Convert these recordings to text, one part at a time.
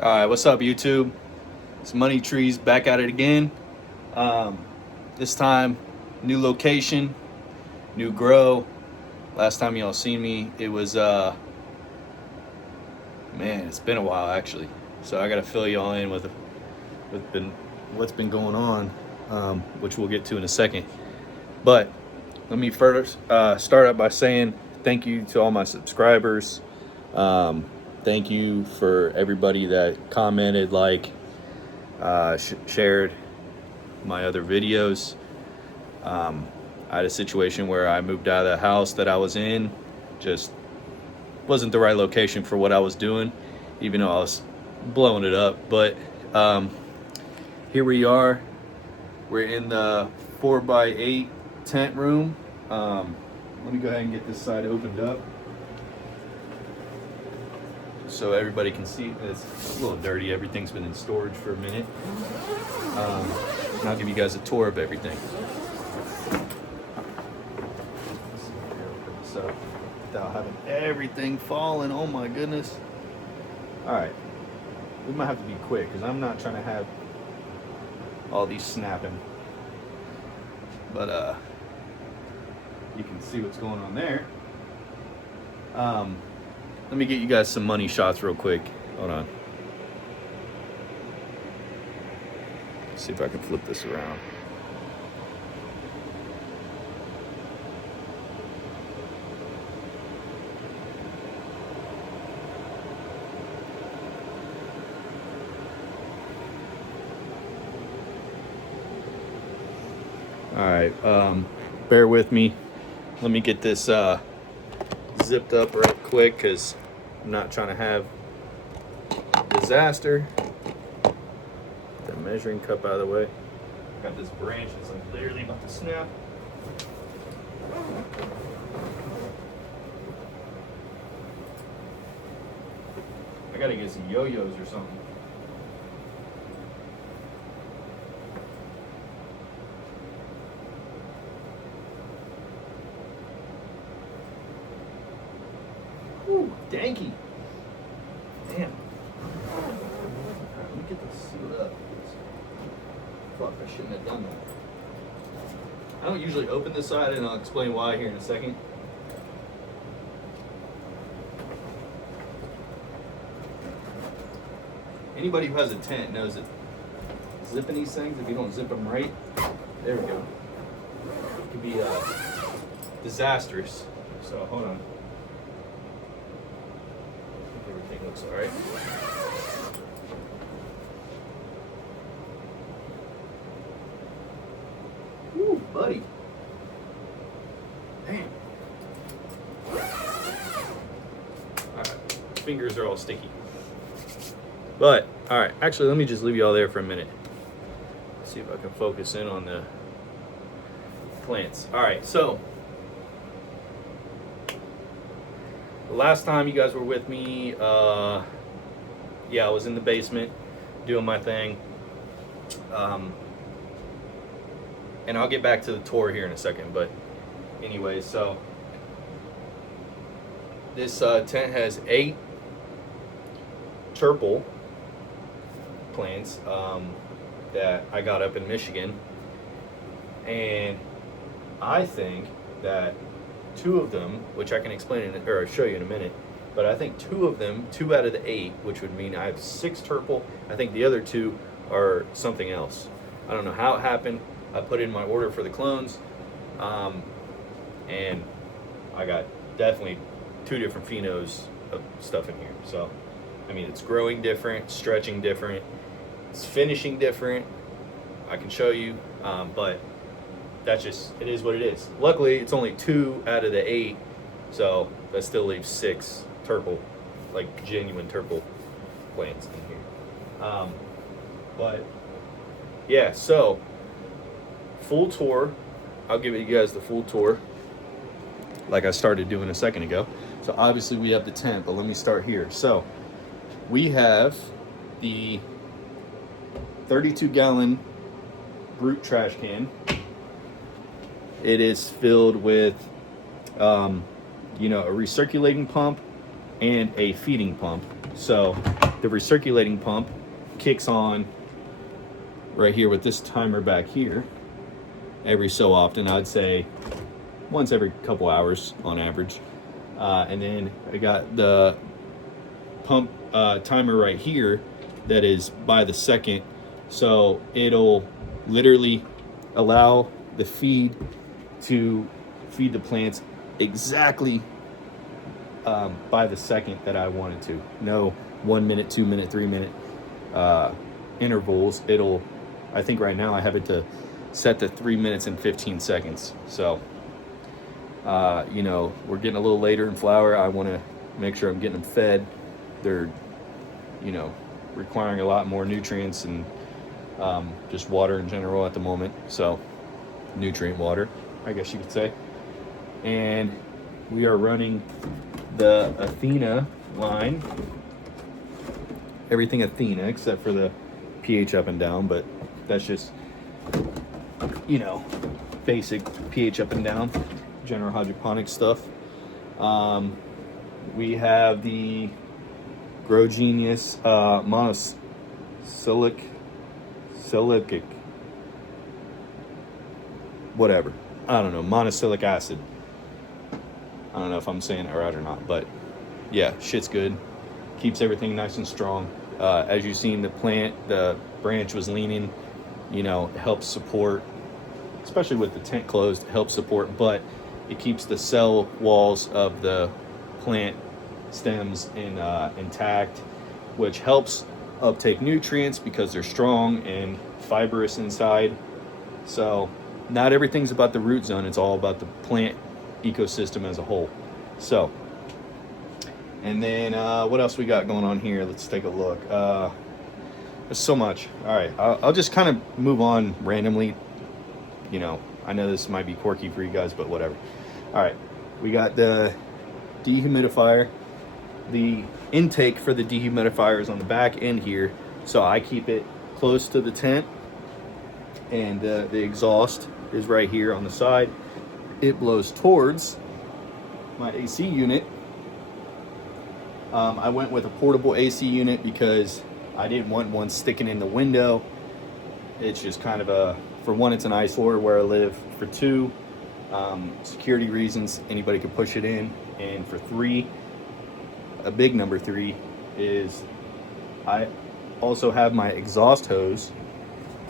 Alright, what's up YouTube? It's Money Trees back at it again. This time, new location, new grow. Last time y'all seen me, it was man, it's been a while actually. So I gotta fill y'all in with what's been going on, which we'll get to in a second. But let me first start up by saying thank you to all my subscribers. Thank you for everybody that commented, shared my other videos. I had a situation where I moved out of the house that I was in. Just wasn't the right location for what I was doing, even though I was blowing it up. But here we are. We're in the 4x8 tent room. Let me go ahead and get this side opened up so everybody can see. It's a little dirty. Everything's been in storage for a minute. And I'll give you guys a tour of everything. So without having everything falling, oh my goodness. All right, we might have to be quick because I'm not trying to have all these snapping. But you can see what's going on there. Let me get you guys some money shots real quick. Hold on. Let's see if I can flip this around. All right, bear with me. Let me get this zipped up right quick because I'm not trying to have disaster. Get that measuring cup out of the way. Got this branch that's like literally about to snap. I gotta get some yo-yos or something. Ooh, danky. Damn. Alright, let me get this sealed up. Fuck, I shouldn't have done that. I don't usually open this side, and I'll explain why here in a second. Anybody who has a tent knows that zipping these things, if you don't zip them right, there we go. It can be disastrous. So hold on. Everything looks all right. Ooh, buddy. Damn. All right, fingers are all sticky. But all right, actually, let me just leave you all there for a minute. See if I can focus in on the plants. All right, so the last time you guys were with me, yeah, I was in the basement doing my thing. And I'll get back to the tour here in a second, but anyway, so this tent has 8 Turple plants that I got up in Michigan, and I think that 2 of them, which I can explain or show you in a minute, but I think 2 of them, 2 out of the 8, which would mean I have 6 Turple. I think the other 2 are something else. I don't know how it happened. I put in my order for the clones, and I got definitely 2 different phenos of stuff in here. So, I mean, it's growing different, stretching different, it's finishing different. I can show you, but that's just, it is what it is. Luckily, it's only 2 out of the 8, so that still leaves 6 Turple, like genuine Turple plants in here. But yeah, so full tour. I'll give you guys the full tour like I started doing a second ago. So obviously we have the tent, but let me start here. So we have the 32-gallon Brute trash can. It is filled with a recirculating pump and a feeding pump. So the recirculating pump kicks on right here with this timer back here every so often. I'd say once every couple hours on average. And then I got the pump timer right here that is by the second. So it'll literally allow the feed to feed the plants exactly by the second that I wanted to. No 1 minute, 2 minute, 3 minute intervals. I think right now I have it to set to 3 minutes and 15 seconds. So, you know, we're getting a little later in flower. I want to make sure I'm getting them fed. They're, you know, requiring a lot more nutrients and just water in general at the moment. So, nutrient water, I guess you could say. And we are running the Athena line. Everything Athena except for the pH up and down, but that's just, you know, basic pH up and down, general hydroponic stuff. We have the Grow Genius monosilic, whatever. I don't know, monosylic acid. I don't know if I'm saying it right or not, but yeah, shit's good. Keeps everything nice and strong. As you've seen, the branch was leaning, you know, helps support, especially with the tent closed, helps support, but it keeps the cell walls of the plant stems intact, which helps uptake nutrients because they're strong and fibrous inside. So not everything's about the root zone, it's all about the plant ecosystem as a whole. So, and then what else we got going on here? Let's take a look. There's so much. All right, I'll just kind of move on randomly. You know, I know this might be quirky for you guys, but whatever. All right, we got the dehumidifier. The intake for the dehumidifier is on the back end here, so I keep it close to the tent, and the exhaust is right here on the side. It blows towards my AC unit. I went with a portable AC unit because I didn't want one sticking in the window. It's just kind of for one, it's an eyesore where I live. For two, security reasons, anybody could push it in. And for three, a big number three is I also have my exhaust hose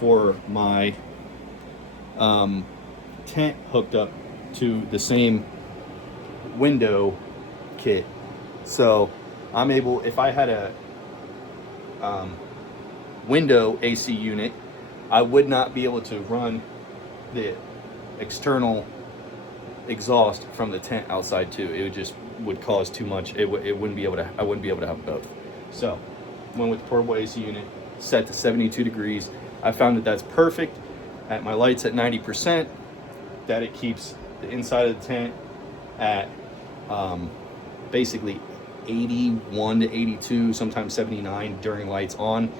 for my tent hooked up to the same window kit. So I'm able, if I had a window AC unit, I would not be able to run the external exhaust from the tent outside too. It would cause too much. I wouldn't be able to have both. So went with the portable AC unit, set to 72 degrees. I found that that's perfect. At my lights at 90%, that it keeps the inside of the tent at basically 81 to 82, sometimes 79 during lights on.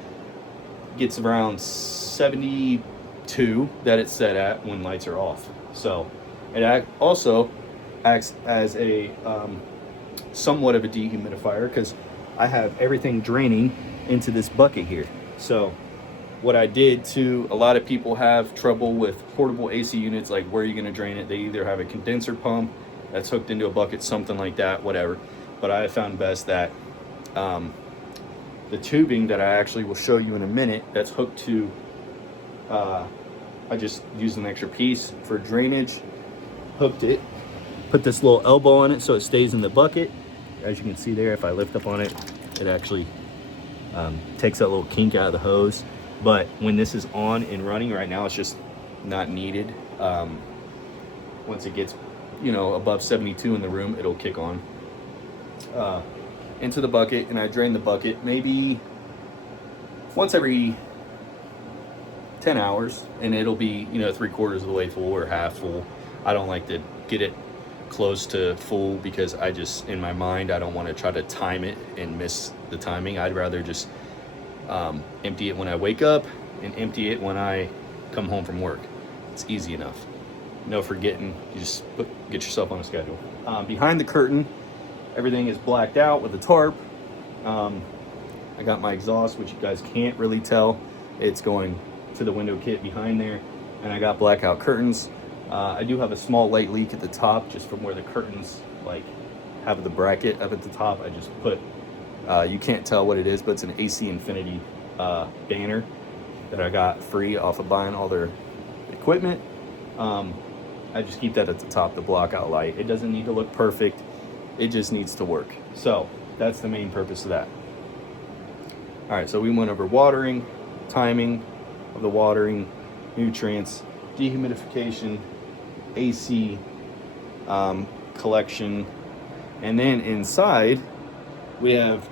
Gets around 72 that it's set at when lights are off. So it also acts as a somewhat of a dehumidifier because I have everything draining into this bucket here. So what I did too, a lot of people have trouble with portable AC units, like where are you going to drain it? They either have a condenser pump that's hooked into a bucket, something like that, whatever. But I have found best that the tubing that I actually will show you in a minute, that's hooked to, I just used an extra piece for drainage, hooked it, put this little elbow on it so it stays in the bucket. As you can see there, if I lift up on it, it actually takes that little kink out of the hose. But when this is on and running right now, it's just not needed. Once it gets, you know, above 72 in the room, it'll kick on into the bucket, and I drain the bucket maybe once every 10 hours, and it'll be, you know, 3/4 of the way full or half full. I don't like to get it close to full because I just, in my mind, I don't want to try to time it and miss the timing. I'd rather just empty it when I wake up and empty it when I come home from work. It's easy enough. No forgetting. You just get yourself on a schedule. Behind the curtain, everything is blacked out with a tarp. I got my exhaust, which you guys can't really tell. It's going to the window kit behind there. And I got blackout curtains. I do have a small light leak at the top, just from where the curtains like have the bracket up at the top. I just put, you can't tell what it is, but it's an AC Infinity banner that I got free off of buying all their equipment. I just keep that at the top to block out light. It doesn't need to look perfect. It just needs to work. So that's the main purpose of that. All right, so we went over watering, timing of the watering, nutrients, dehumidification, AC collection, and then inside we have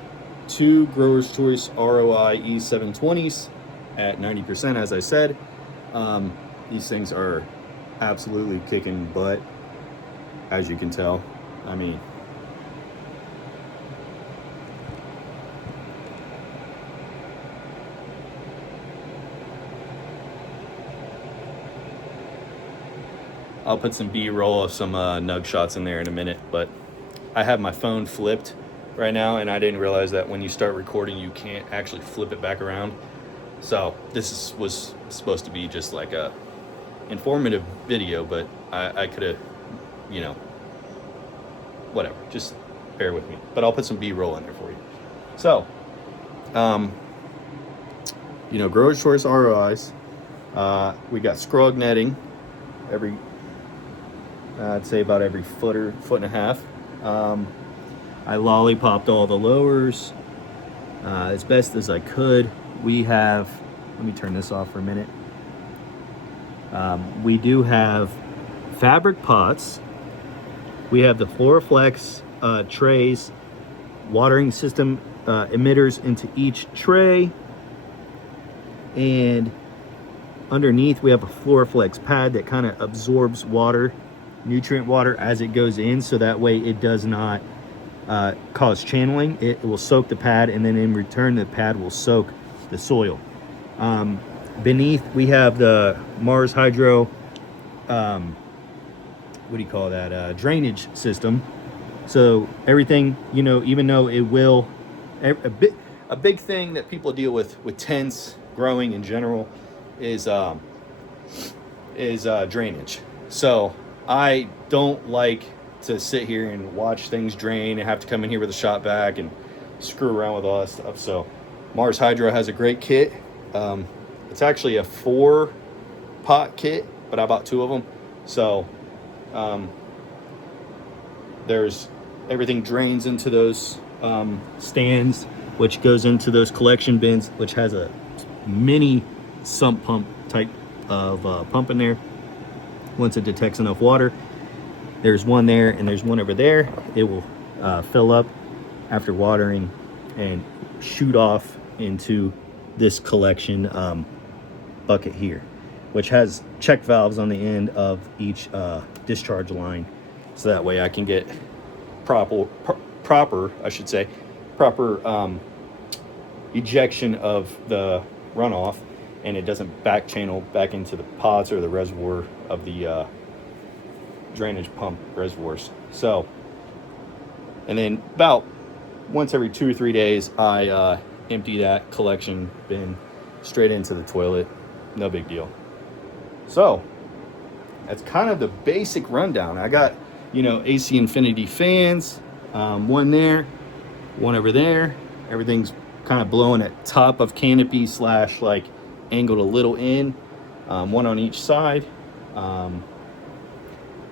two Growers Choice ROI E720s at 90%, as I said. These things are absolutely kicking butt, as you can tell. I mean, I'll put some B-roll of some nug shots in there in a minute, but I have my phone flipped right now, and I didn't realize that when you start recording, you can't actually flip it back around. So this was supposed to be just like a informative video, but I could have, you know, whatever, just bear with me. But I'll put some B-roll in there for you. So, you know, Growers Choice ROIs. We got scrog netting every, I'd say about every foot and a half. I lollipopped all the lowers as best as I could. We have, let me turn this off for a minute. We do have fabric pots. We have the Floraflex trays, watering system emitters into each tray. And underneath we have a Floraflex pad that kind of absorbs water, nutrient water, as it goes in, so that way it does not cause channeling. It will soak the pad, and then in return the pad will soak the soil. Beneath we have the Mars Hydro, what do you call that, drainage system. So everything, you know, even though it will, a big thing that people deal with tents growing in general is drainage. So I don't like to sit here and watch things drain and have to come in here with a shop vac and screw around with all that stuff. So Mars Hydro has a great kit. It's actually a 4-pot kit, but I bought 2 of them. So there's everything drains into those stands, which goes into those collection bins, which has a mini sump pump type of pump in there. Once it detects enough water, there's one there and there's one over there. It will fill up after watering and shoot off into this collection bucket here, which has check valves on the end of each discharge line, so that way I can get proper ejection of the runoff, and it doesn't back channel back into the pots or the reservoir of the drainage pump reservoirs. So, and then about once every 2 or 3 days, I empty that collection bin straight into the toilet. No big deal. So that's kind of the basic rundown. I got, you know, AC Infinity fans, one there, one over there. Everything's kind of blowing at top of canopy / like angled a little in, one on each side. I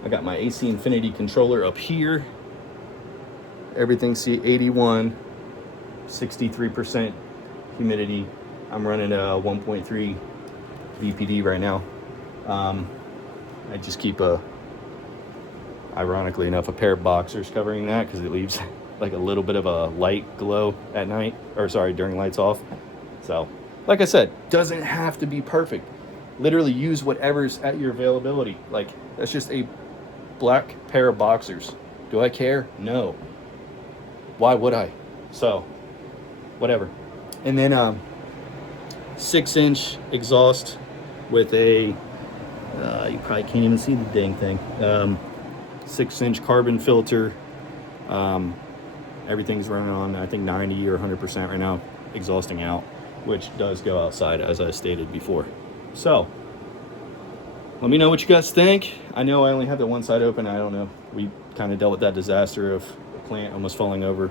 got my AC Infinity controller up here. Everything's 81, 63% humidity. I'm running a 1.3 VPD right now. I just keep ironically enough, a pair of boxers covering that, because it leaves like a little bit of a light glow at night, or sorry, during lights off. So, like I said, doesn't have to be perfect. Literally use whatever's at your availability. Like, that's just a black pair of boxers. Do I care? No. Why would I? So, whatever. And then 6-inch exhaust with a you probably can't even see the dang thing. 6-inch carbon filter, Everything's running on, I think, 90 or 100% right now, exhausting out, which does go outside, as I stated before. So let me know what you guys think. I know I only have the one side open. I don't know. We kind of dealt with that disaster of the plant almost falling over.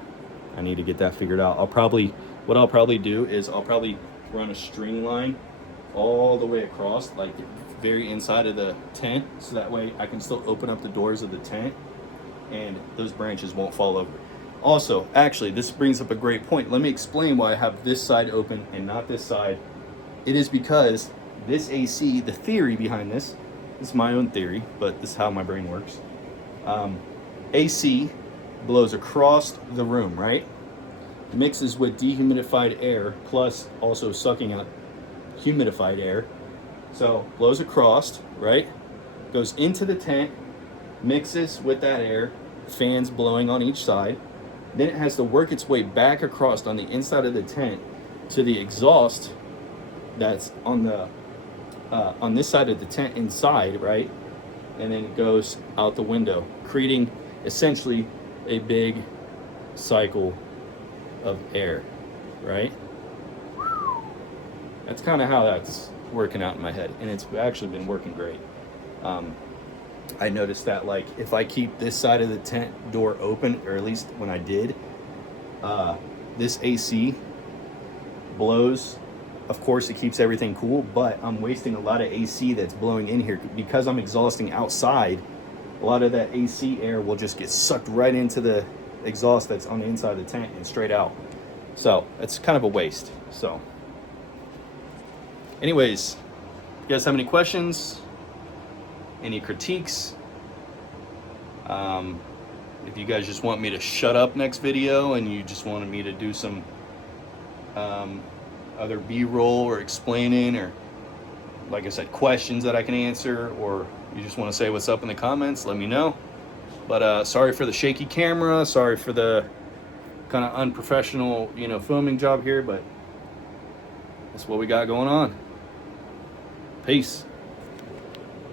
I need to get that figured out. What I'll probably do is I'll probably run a string line all the way across, like the very inside of the tent, so that way I can still open up the doors of the tent and those branches won't fall over. Also, actually, this brings up a great point. Let me explain why I have this side open and not this side. It is because this AC, the theory behind this is my own theory, but this is how my brain works. AC blows across the room, right? Mixes with dehumidified air, plus also sucking out humidified air. So blows across, right? Goes into the tent, mixes with that air, fans blowing on each side. Then it has to work its way back across on the inside of the tent to the exhaust that's on the on this side of the tent inside, right? And then it goes out the window, creating essentially a big cycle of air, right? That's kind of how that's working out in my head, and it's actually been working great. I noticed that, like, if I keep this side of the tent door open, or at least when I did, this AC blows. Of course, it keeps everything cool, but I'm wasting a lot of AC that's blowing in here because I'm exhausting outside. A lot of that AC air will just get sucked right into the exhaust that's on the inside of the tent and straight out. So it's kind of a waste. So anyways, you guys have any questions, any critiques? If you guys just want me to shut up next video and you just wanted me to do some other B-roll or explaining, or like I said, questions that I can answer, or you just want to say what's up in the comments, let me know. But sorry for the shaky camera, sorry for the kind of unprofessional, filming job here, but that's what we got going on. Peace.